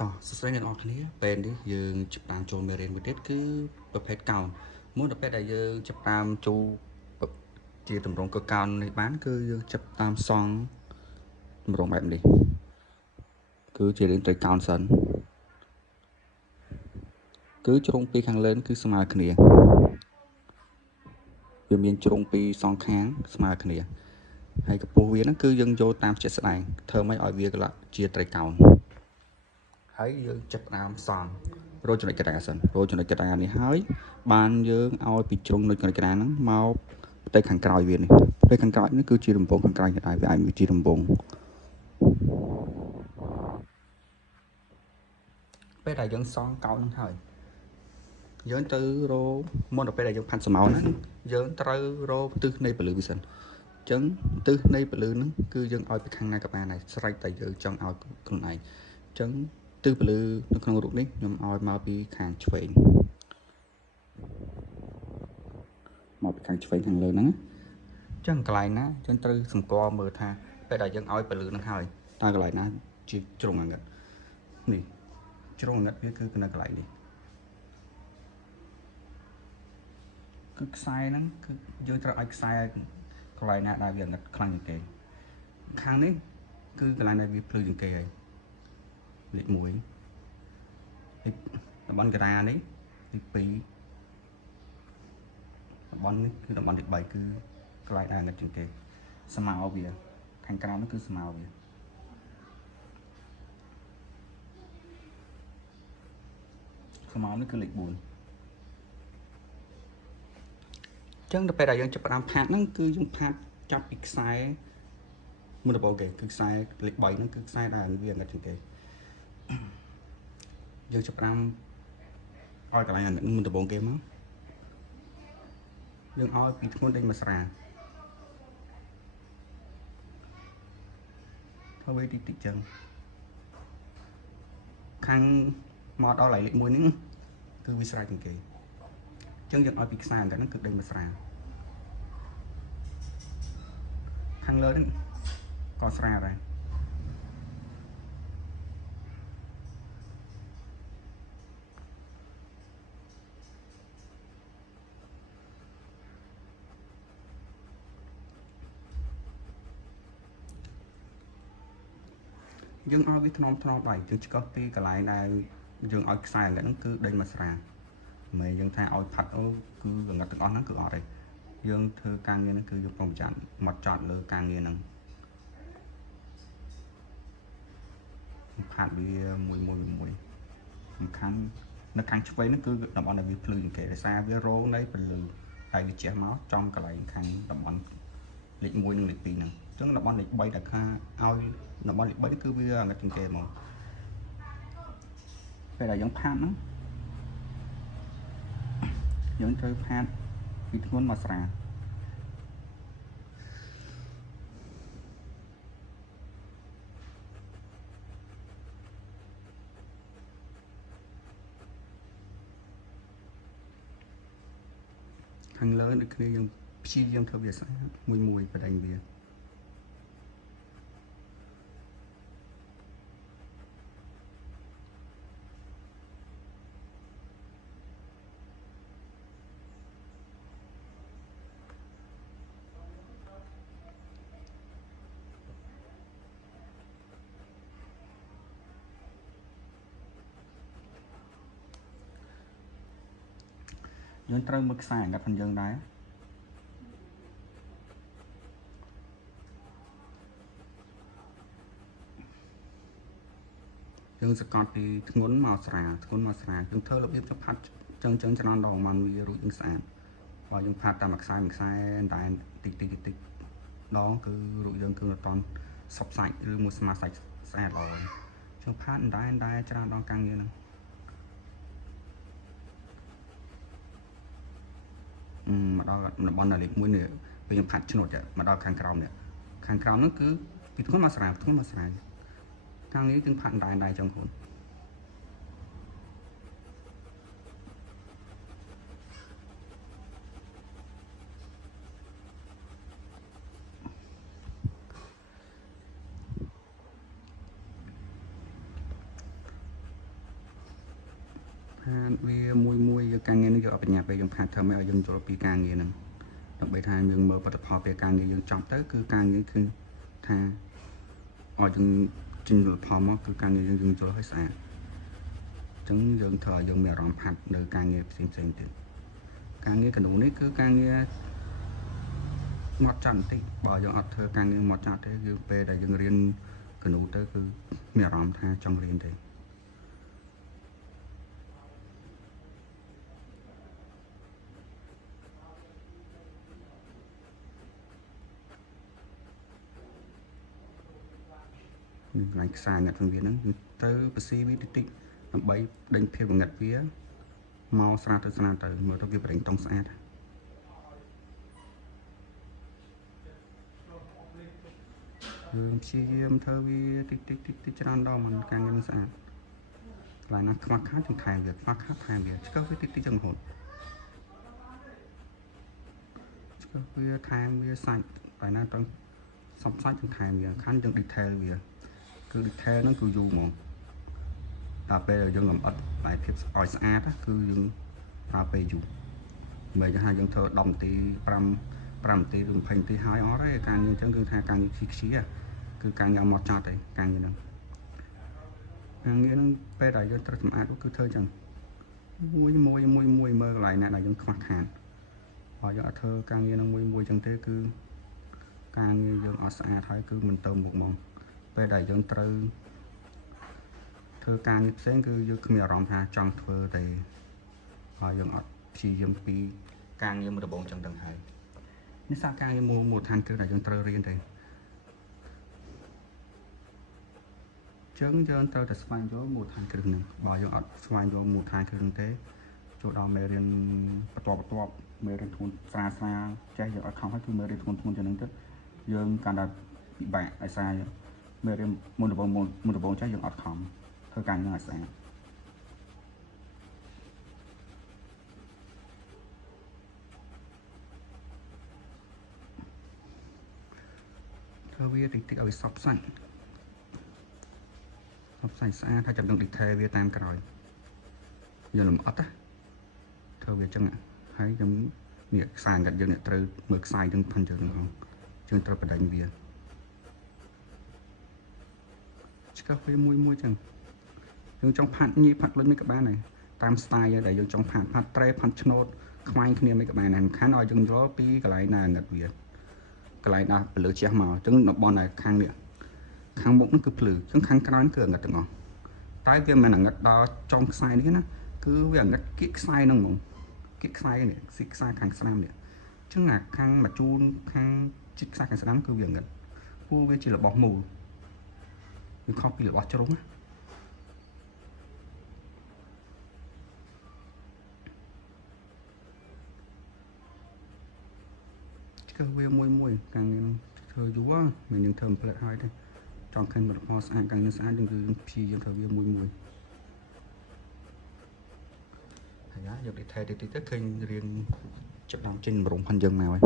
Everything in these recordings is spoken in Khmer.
តោះសរសេរអ្នកនរគ្នាពេលនេះយើងចាប់តាមចូលមេរៀនមួយទៀតគឺប្រភេទកោណមួយដល់ពេលដែលយើងចាប់តាមចូលជាតម្រងកោណនេះបានគឺយើងចាប់តាមសង់តម្រងបែបនេះគឺជារៀងត្រូវកោណសិនគឺជ្រុងពីខាងលើគឺស្មើគ្នាវាមានជ្រុងពីសងខាងស្មើគ្នាហើយកម្ពស់វាហ្នឹងគឺយើងយកតាមជាក់ស្ដែងធ្វើម៉េចឲ្យវាកន្លះជាត្រីកោណហើយយើងចាប់ផ្ដើមសង់រោចំណុចកណ្ដាលសិនរោចំណុចកណ្ដាលនេះហើយបានយើងឲ្យពីជ្រុងចំណុចកណ្ដាលហ្នឹងមកទៅខាងក្រោយវានេះទៅខាងក្រោយនេះគឺជាដំបងខាងក្រោយនេះដែរវាអាចមានជាដំបងពេលដែលយើងសង់កោណហ្នឹងហើយយើងទៅរោមុនដល់ពេលដែលយើងផាត់ស្រមោលហ្នឹងយើងត្រូវរោទិសនៃពលឺវាសិនអញ្ចឹងទិសនៃពលឺហ្នឹងគឺយើងឲ្យពីខាងណាក៏បានដែរស្រេចតែយើងចង់ឲ្យខ្លួនឯងអញ្ចឹងទិសពលឺនៅក្នុងរូបនេះខ្ញុំឲ្យមកពីខាងឆ្វេងមកពីខាងឆ្វេងខាងលើហ្នឹងអញ្ចឹងកន្លែងណាអញ្ចឹងត្រូវសម្គាល់មើលថាពេលដែលយើងឲ្យពលឺហ្នឹងហើយតើកន្លែងណាជាជ្រុងអាងឹតនេះជ្រុងអាងឹតវាគឺនៅកន្លែងនេះគឺខ្សែហ្នឹងគឺយើងត្រូវឲ្យខ្សែកន្លែងណាដែលវាអាងឹតខ្លាំងជាងគេខាងនេះគឺកន្លែងដែលវាភ្លឺជាងគេហើយលេខ1លេខតំបន់កណ្ដាលនេះលេខ2តំបន់នេះគឺតំបន់លេខ3គឺកន្លែងដែលអាងឹតជាងគេស្មើវាខាងក្រោមនោះគឺស្មើវាស្មើនេះគឺលេខ4អញ្ចឹងដល់ពេលដែលយើងចាប់ផ្ដើមផាត់ហ្នឹងគឺយើងផាត់ចាប់ពីខ្សែមុនដំបូងគេគឺខ្សែលេខ3ហ្នឹងគឺខ្សែដែលវាអាងឹតជាងគេយើងចាប់ផ្ដើមឲ្យកន្លែងអាងឹតមុនដំបូងគេមកយើងឲ្យពីធ្ងន់ដេញមកស្រាធ្វើវាតិចចឹងខាងមកដល់លេខ1នេះគឺវាស្រាលជាងគេអញ្ចឹងយើងឲ្យពីខ្សែអាងឹតហ្នឹងគឺដេញមកស្រាខាងលើនេះក៏ស្រាលដែរយើងឲ្យវាថ្នមដៃយើងឆ្កឹះពីកន្លែងដែលយើងឲ្យខ្សែអាងឹតហ្នឹងគឺដេញមកស្រាមិនយើងថាឲ្យផាត់អូគឺអាងឹតទាំងអស់ហ្នឹងគឺអត់ទេយើងធ្វើការងារហ្នឹងគឺយើងប្រុងប្រយ័ត្នមកចត់លើការងារហ្នឹងផាត់វាមួយសំខាន់នៅខាងឆ្វេងហ្នឹងគឺតំបន់ដែលវាភ្លឺជាងគេដោយសារវារងនៃពលឺហើយវាជះមកចំកន្លែងខាងតំបន់លេខ1និងលេខ2ហ្នឹងអញ្ចឹងតំបន់លេខ3ដែលខាឲ្យតំបន់លេខ3គឺវាអាងឹតជាងគេហ្មងពេលដែលយើងផាត់ហ្នឹងយើងត្រូវផាត់ពីធ្ងន់មកស្រាលខាងលើដូចគ្នាយើងព្យាយាមធ្វើវាស្អាតមួយបដិញវាយើងត្រូវមើលខ្សែអាងឹតផងយើងដែរយើងសកត់ពីធ្ងន់មកស្រាលយើងធ្វើរបៀបចុះផាត់ចឹងច្រើនដងមកវារួចនឹងស្អាតបើយើងផាត់តាមមួយខ្សែតែតិចដងគឺរូបយើងគឺអត់តន់សពសាច់ឬមួយស្មាសាច់ស្អាតល្អចឹងផាត់តែច្រើនដងការងារហ្នឹងមកដល់តំបន់លេខ1នេះពេលយើងផាត់ឆ្នុតមកដល់ខាងក្រោមនេះខាងក្រោមនោះគឺពីធ្ងន់មកស្រាលខាងនេះគឺផាត់តែចឹងខ្លួន ហានវាមួយយកការងារនេះយកអបញ្ញាពេលយើងផាត់ធ្វើឲ្យយើងយល់ពីការងារហ្នឹងដើម្បីថាយើងមើលផលិតផលពេលការងារយើងចប់ទៅគឺការងារគឺថាឲ្យយើងចេញផលិតផលមកគឺការងារយើងយល់ឲ្យស្អាតអញ្ចឹងយើងត្រូវឲ្យយើងមានអារម្មណ៍ផាត់នៅការងារផ្សេងទៀតការងារកណ្ដូនេះគឺការងារមកចន្ទតិចបើយើងអត់ធ្វើការងារមកចន្ទទេគឺពេលដែលយើងរៀនកណ្ដូទៅគឺមានអារម្មណ៍ថាចង់រៀនទេនឹងកន្លែងខ្សែងាត់វាហ្នឹងគឺត្រូវបស៊ីវាតិចដើម្បីដេញភាពងាត់វាមកស្រាទៅមើលទៅវាប្រេងតុងស្អាតព្យាយាមធ្វើវាតិចច្រើនដងមិនការងារនឹងស្អាតកន្លែងណាខ្វះខាតយើងថែមវាខ្វះខាតថែមវាឆ្កឹះវាតិចចឹងរហូតឆ្កឹះវាថែមវាសាច់តែណាត្រូវសពសាច់យើងថែមវាខាន់យើង detail វាគឺ detail ហ្នឹងគឺយូរហ្មងដល់ពេលយើងលម្អិតតែភាពឲ្យស្អាតគឺយើងប្រើពេលយូរមិនថាយើងធ្វើ10នាទី5នាទីឬ20នាទីហើយអត់ទេការងារអញ្ចឹងគឺថាការងារខ្ជិះគឺការងារមកចត់ទេការងារហ្នឹងពេលដែលយើងត្រូវសម្អាតគឺធ្វើអញ្ចឹងមួយមើលកន្លែងណាដែលយើងខ្វះខាតបើយើងអត់ធ្វើការងារហ្នឹងមួយអញ្ចឹងទេគឺការងារយើងអត់ស្អាតហើយគឺមិនទៅមុខហ្មងពេលដែលយើងត្រូវធ្វើការងារផ្សេងគឺយើងគ្មានអារម្មណ៍ថាចង់ធ្វើទេហើយយើងអត់ព្យាយាមពីការងារមួយដំបូងចឹងទៅហើយនេះសារការងារមូលដ្ឋានគ្រឹះដែលយើងត្រូវរៀនទេចឹងយើងត្រូវតែស្វែងយល់មូលដ្ឋានគ្រឹះហ្នឹងបើយើងអត់ស្វែងយល់មូលដ្ឋានគ្រឹះហ្នឹងទេចូលដល់មេរៀនបន្ទាប់មេរៀនធ្ងន់ស្រាលចេះយើងអត់ខំហើយគឺមេរៀនធ្ងន់ចឹងហ្នឹងទៅយើងកាន់តែពិបាកដោយសារមេរៀនមុនដំបូងចេះយើងអត់ខំធ្វើការងារឲ្យស្អាតធ្វើវាតិចឲ្យសពសាច់ស្អាតហើយចាំយើង detail វាតាមក្រោយយើងលម្អិតធ្វើវាចឹងហើយខ្ញុំនេះខ្សែកាត់យើងអ្នកត្រូវមើលខ្សែយើងផងយើងត្រូវបដិញវាឆ្កឹះវាមួយចឹងយើងចង់ផាត់ញីផាត់លុញមិនក៏បានដែរតាម style ដែលយើងចង់ផាត់ត្រេផាត់ឆ្នោតខ្វែងគ្នាមិនក៏បានដែរសំខាន់ឲ្យយើងយល់ពីកន្លែងណាងឹតវាកន្លែងណាពលឺជះមកអញ្ចឹងនៅបនខាងនេះខាងមុខនោះគឺភ្លឺអញ្ចឹងខាងក្រោយគឺងឹតទាំងអស់តែវាមិនងឹតដល់ចុងខ្សែនេះណាគឺវាងឹតគៀកខ្សែហ្នឹងហ្មងគៀកខ្សែនេះស៊ីខ្សែខាងស្ដាំនេះអញ្ចឹងអាខាងមកជូនខាងជិតខ្សែខាងស្ដាំគឺវាងឹតព្រោះវាជារបស់មូលវាខុសពីរបស់ជ្រុងណាឆ្កឹះវាមួយការងារហ្នឹងធ្វើយូរមិនយើងធ្វើផ្លិតហើយទេចង់ឃើញផលិតផលស្អាតការងារស្អាតយើងគឺព្យាយាមធ្វើវាមួយហើយយក detail តិចទៅឃើញរៀងចាប់ដើមចេញរំផាន់យើងមកហើយ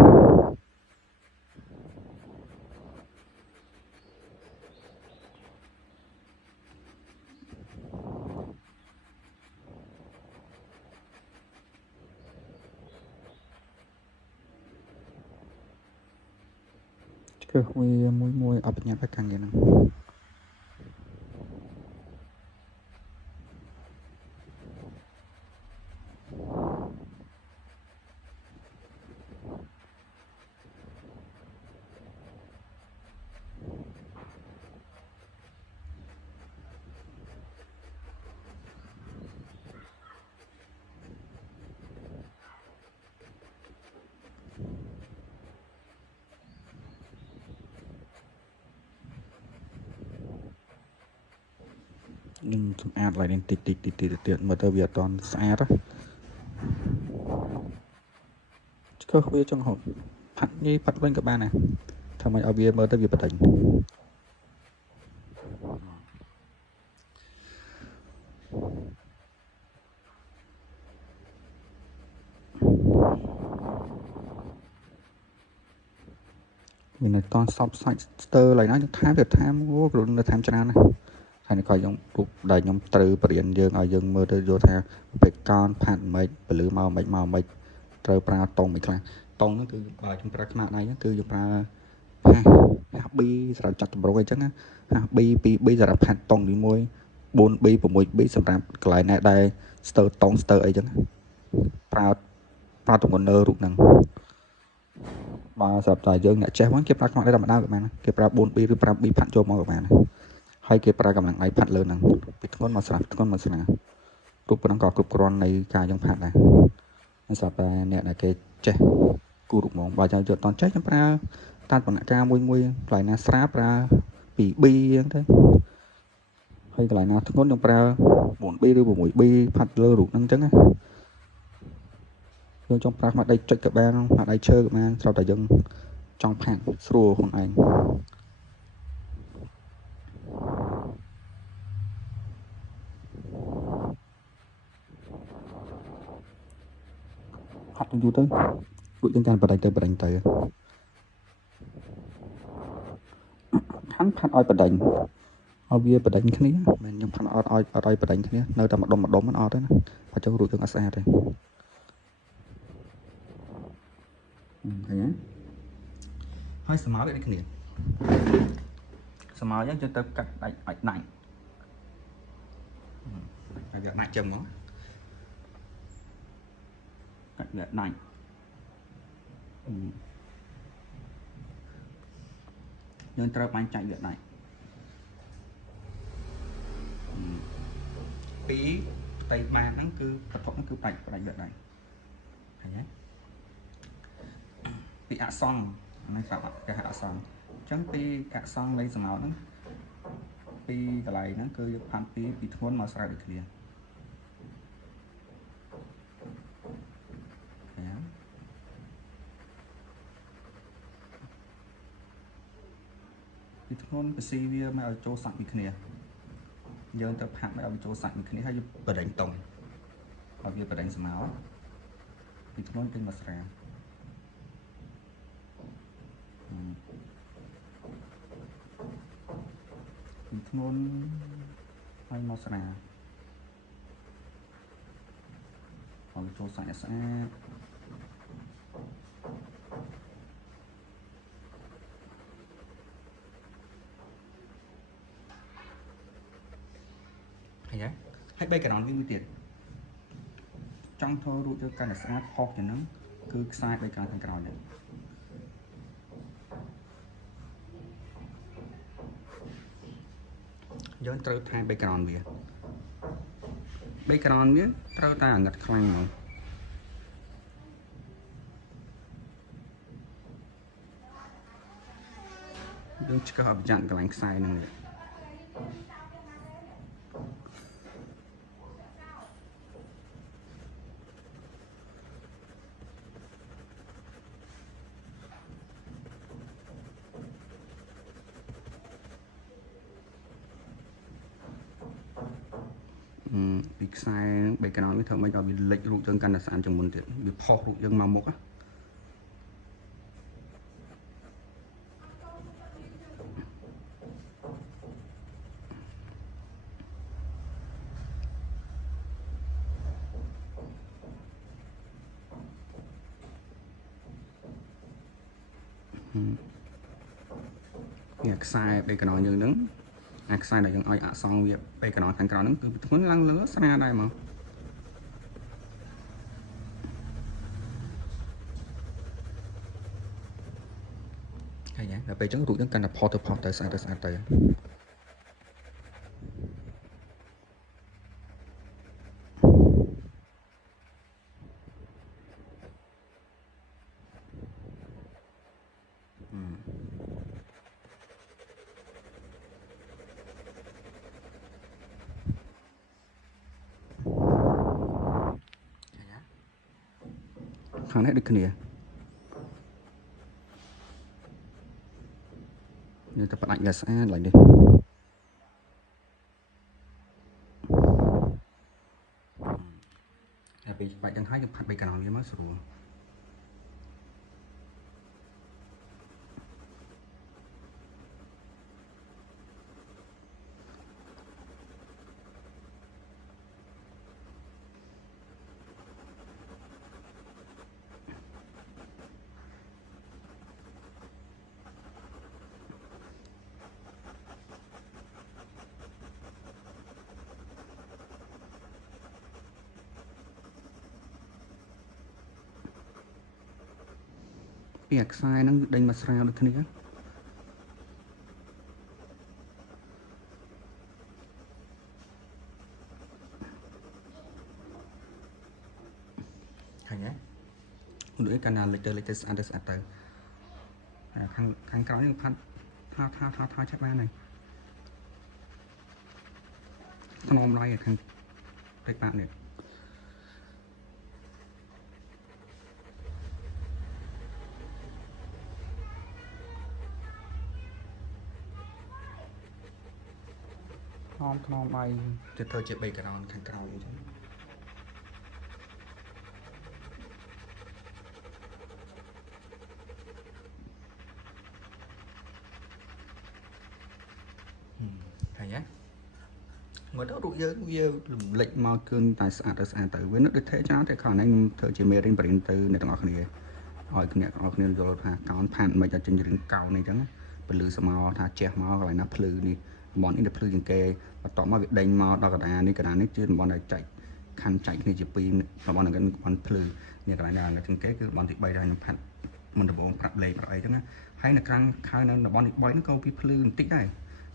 ឆ្កឹះវាមួយអបញ្ញាទៅខាងហ្នឹងយើងសម្អាតឡើងតិចទៀតមើលទៅវាអត់ទាន់ស្អាតឆ្កឹះវាចង់ហូតផាត់ញីផាត់វិញក៏បានដែរធ្វើម៉េចឲ្យវាមើលទៅវាបដិញមានតែតន់សពសាច់ស្ទើរឡើយណាយើងថែមអូគ្រូនៅថែមច្រើនណាស់ ហើយនៅក្រោយយើងរូបដែលខ្ញុំត្រូវបរៀនយើងឲ្យយើងមើលទៅយល់ថាបេកនផាត់មិនពលឺមកមិនត្រូវប្រើតង់មិនខ្លះតង់ហ្នឹងគឺបើខ្ញុំប្រើខ្នាតដៃហ្នឹងគឺយើងប្រើហាស់ B សម្រាប់ចាត់តម្រងអីចឹងណាហាស់ B 2B សម្រាប់ផាត់តង់ទី1 4B 6B សម្រាប់កន្លែងណាដែលស្ទើរតង់ស្ទើរអីចឹងប្រើទម្ងន់រូបហ្នឹងបើសម្រាប់តែយើងអ្នកចេះហ្នឹងគេប្រើខ្នាតដៃធម្មតាក៏បានគេប្រើ 4B ឬ 5B ផាត់ចូលមកក៏បានហើយគេប្រើកម្លាំងដៃផាត់លើហ្នឹងពីធ្ងន់មកស្រាលធ្ងន់មកស្រាលរូបប៉ុណ្ណឹងក៏គ្រប់គ្រាន់នៃការយើងផាត់ដែរសម្រាប់តែអ្នកដែលគេចេះគូរូបហ្មងបើចាំយកតន់ចេះខ្ញុំប្រើតាមដំណាក់កាលមួយកន្លែងណាស្រាលប្រើ 2B អញ្ចឹងទៅហើយកន្លែងណាធ្ងន់ខ្ញុំប្រើ 4B ឬ 6B ផាត់លើរូបហ្នឹងអញ្ចឹងណាយើងចង់ប្រើខ្មាត់ដៃចុចក៏បានខ្មាត់ដៃឈើក៏បានស្រាប់តែយើងចង់ផាត់ស្រួលខ្លួនឯងផាត់យូរទៅរួចយើងតាមបដិញទៅហាន់ផាត់ឲ្យបដិញឲ្យវាបដិញគ្នាមិនខ្ញុំផាត់ឲ្យបដិញគ្នានៅតែម្ដុំមិនអត់ទេណាបើចឹងរួចយើងអត់ស្អាតទេឃើញទេហើយស្មើវាដូចគ្នាស្មើអញ្ចឹងយើងទៅកាត់ដាច់ឲ្យដាច់ហើយវាដាច់ចឹងមកកាត់វាដាច់យើងត្រូវបាញ់ចាច់វាដាច់ពីផ្ទៃបាតហ្នឹងគឺប្រភពហ្នឹងគឺដាច់វាដាច់ឃើញទេពីអក្សរហ្នឹងស្រាប់គេហៅអក្សរអញ្ចឹងពីអក្សរនៃសម្ោតហ្នឹងពីកន្លែងហ្នឹងគឺយើងផាត់ពីធ្ងន់មកស្រាលដូចគ្នាពីធ្ងន់ពីស៊ីវាមកឲ្យចូលសាច់ពីគ្នាយើងទៅផាត់មកឲ្យចូលសាច់ពីគ្នាហើយបដិញតុងឲ្យវាបដិញស្មើពីធ្ងន់ពេញមកស្រាលពីធ្ងន់ហើយមកស្រាលឲ្យចូលសាច់ស្អាតហើយ background វិញមួយទៀតចង់ធ្វើរូបយកកាន់តែស្អាតផុសជាងហ្នឹងគឺខ្សែ background ខាងក្រោយនេះយើងត្រូវថែ background វាត្រូវតែអាណិតខ្លាំងហ្មងយើងឆ្កឹះឲ្យប្រយ័ត្នកន្លែងខ្សែហ្នឹងពីខ្សែ background នេះធ្វើម៉េចឲ្យវាលេចរូបយើងកាន់តែស្អាតជាងមុនទៀតវាផុសរូបយើងមកមុខនេះខ្សែ background យើងហ្នឹងអាខ្សែដែលយើងឲ្យអក្សរវា background ខាងក្រៅហ្នឹងគឺធ្ងន់ឡើងលើស្រាលដែរមកហើយដល់ពេលអញ្ចឹងរូបយើងកាន់តែផុសទៅស្អាតទៅខាងនេះដូចគ្នាយើងទៅផ្ដាច់វាស្អាតឡើងនេះហើយពេលបាច់យ៉ាងហើយយើងផាត់ background វាមកស្រួល ពីអាខ្សែហ្នឹងដេញមកស្រាវដូចគ្នាឃើញទេដូចកាលណាលេចទៅស្អាតទៅខាងក្រោយនេះផាត់ថាចាប់បានហើយថ្នមឡើយខាងពេកបាក់នេះថ្នមបាយទៅធ្វើជា3ក្រោនខាងក្រោយអញ្ចឹងឃើញទេមើលទៅរូបយើងវារំលេចមកគឺតែស្អាតទៅវានឹកដូចច្រើនតែគ្រាន់តែខ្ញុំធ្វើជាមេរៀនបរិញ្ញាទៅអ្នកទាំងអស់គ្នាឲ្យអ្នកទាំងអស់គ្នាយល់ថាកោនផានមិនអាចចេញរឿងកោននេះអញ្ចឹងពលឺស្មោថាជះមកកន្លែងណាភ្លឺនេះតំបន់នេះទៅភ្លឺជាងគេបន្ទាប់មកវាដេញមកដល់កណ្ដាលនេះជាតំបន់ដែលចែកខណ្ឌចែកគ្នាជាពីរតំបន់ហ្នឹងតំបន់ភ្លឺនេះកន្លែងណាជាងគេគឺតំបន់ទី3ដែលខ្ញុំផាត់មិនដំបងប្រាប់លេខប្រាប់អីអញ្ចឹងណាហើយនៅខាងនៅតំបន់ទី3ហ្នឹងក៏វាភ្លឺបន្តិចដែរ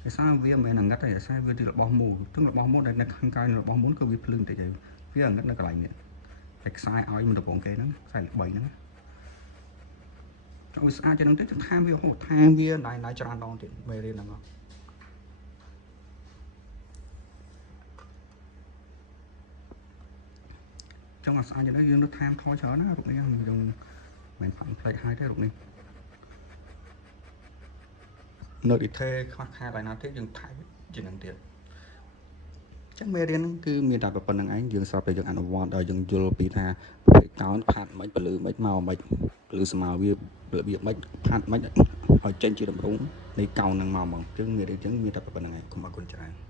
ដោយសារវាមិនមែនងឹតទេដោយសារវាទីរបស់មូលទាំងរបស់មូលដែលនៅខាងក្រៅរបស់មូលគឺវាភ្លឺបន្តិចទេវាងឹតនៅកន្លែងនេះតែខ្សែឲ្យមិនដំបងគេហ្នឹងខ្សែលេខ3ហ្នឹងណាចង់វាស្អាតជាងហ្នឹងទៅថែមវាណៃច្រើនដងទៀតមេរៀនហ្នឹងចង់ឲ្យស្អាតជាងនេះយើងទៅថែមថយច្រើនណារូបនេះយើងមិនផាន់ផ្លេចឲ្យទេរូបនេះនៅឌីថេខ្វះខាតឯណាទៀតយើងថែមជាងហ្នឹងទៀតចឹងមេរៀនហ្នឹងគឺមានតែប៉ុណ្្នឹងឯងយើងស្រាប់តែយើងអនុវត្តដល់យើងយល់ពីថាប្រភេទកោនផាត់មិនពលឺមិនមកមិនពលឺស្មើវារបៀបមិនផាត់មិនឲ្យចេញជាតម្រងនៃកោនហ្នឹងមកហ្មងចឹងមេរៀនចឹងមានតែប៉ុណ្្នឹងឯងគុំអរគុណច្រើន